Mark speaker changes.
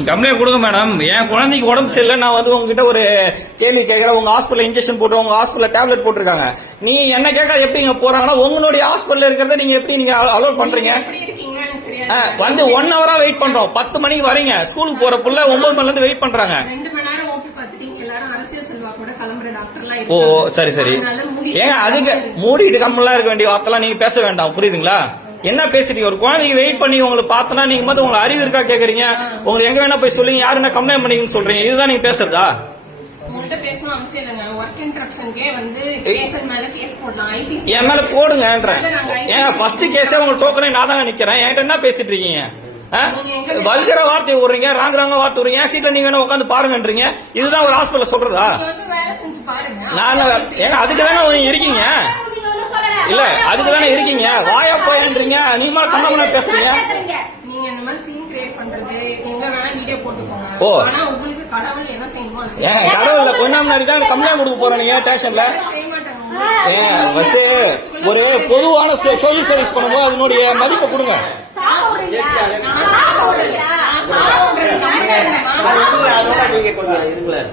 Speaker 1: நீங்க கம்ப்ளைண்ட் கொடுங்க மேடம் என் குழந்தைக்கு உடம்பு சரியில்லை. நான் வந்து உங்ககிட்ட ஒரு கேள்வி கேட்கறேன். உங்க ஹாஸ்பிட்டல் இன்ஜெக்ஷன் போட்டு உங்க ஹாஸ்பிட்டல் டேப்லெட் போட்டிருக்காங்க. நீ என்ன கேட்க எப்படி இங்க போறாங்கன்னா உங்களுடைய ஹாஸ்பிட்டல் இருக்கிறத நீங்க எப்படி நீங்க அலோட்
Speaker 2: தெரியாது.
Speaker 1: வந்து ஒன் ஹவரா வெயிட் பண்றோம். பத்து மணிக்கு வரீங்க. ஸ்கூலுக்கு போற புள்ள ஒன்பது மணில இருந்து வெயிட் பண்றாங்க. ஓ. சரி சரி. ஏங்க அதுக்கு மூடிட்டு கம்மெல்லாம் இருக்க வேண்டிய வார்த்தைலாம் நீங்க பேச வேண்டாம். புரியுதுங்களா? என்ன பேசுறீங்க? ஒரு குழந்தைக்கு வெயிட் பண்ணி உங்களுக்கு பார்த்தனா நீங்க மட்டும் உங்களுக்கு அறிவு இருக்கா கேக்குறீங்க? உங்களுக்கு எங்க வேணா போய் சொல்லுங்க. யாரு என்ன கம்ப்ளைண்ட் பண்ணீங்கன்னு சொல்றீங்க. இதுதான் நீங்க பேசுறதா? என் மேல போடுங்கன்றேன். ஏங்க ஃபர்ஸ்ட் கேஸே உங்க டோக்கனே நான் தாங்க நிக்கிறேன். என்கிட்ட என்ன பேசிட்டு இருக்கீங்க? வல்கிற வார்த்தை விடுறீங்க. ராங்க ராங்க வார்த்தை விடுறீங்க. என் சீட்ல நீங்க வேணா உட்காந்து பாருங்கன்றீங்க. இதுதான் ஒரு ஹாஸ்பிட்டல் சொல்றதா? நான் ஏங்க அதுக்கு தானே இருக்கீங்க. இல்ல அதுக்கு தானே இருக்கீங்க. வாயா போயன்றீங்க நீமா கண்ணமனா பேசுறீங்க.
Speaker 2: நீங்க இந்த மாதிரி சீன் கிரியேட் பண்றது எங்க வேணா வீடியோ போட்டுக்கோங்க.
Speaker 1: ஓ.
Speaker 2: ஆனா உங்களுக்கு கடவுள் என்ன
Speaker 1: ஏங்க
Speaker 2: செய்யுங்க.
Speaker 1: கடவுள்ல கொஞ்ச நாள் முன்னாடி தான் கம்ப்ளைண்ட் கொடுக்க போறோம் நீங்க ஸ்டேஷன்ல
Speaker 2: செய்ய மாட்டாங்க. உங்களுக்கு.
Speaker 1: ஏங்க ஃபர்ஸ்ட் ஒரு பொதுவான சோசியல் சர்வீஸ் பண்ணும்போது அதனுடைய மதிப்பை கொடுங்க.
Speaker 3: அதோட நீங்க கொஞ்சம் இருங்களேன்.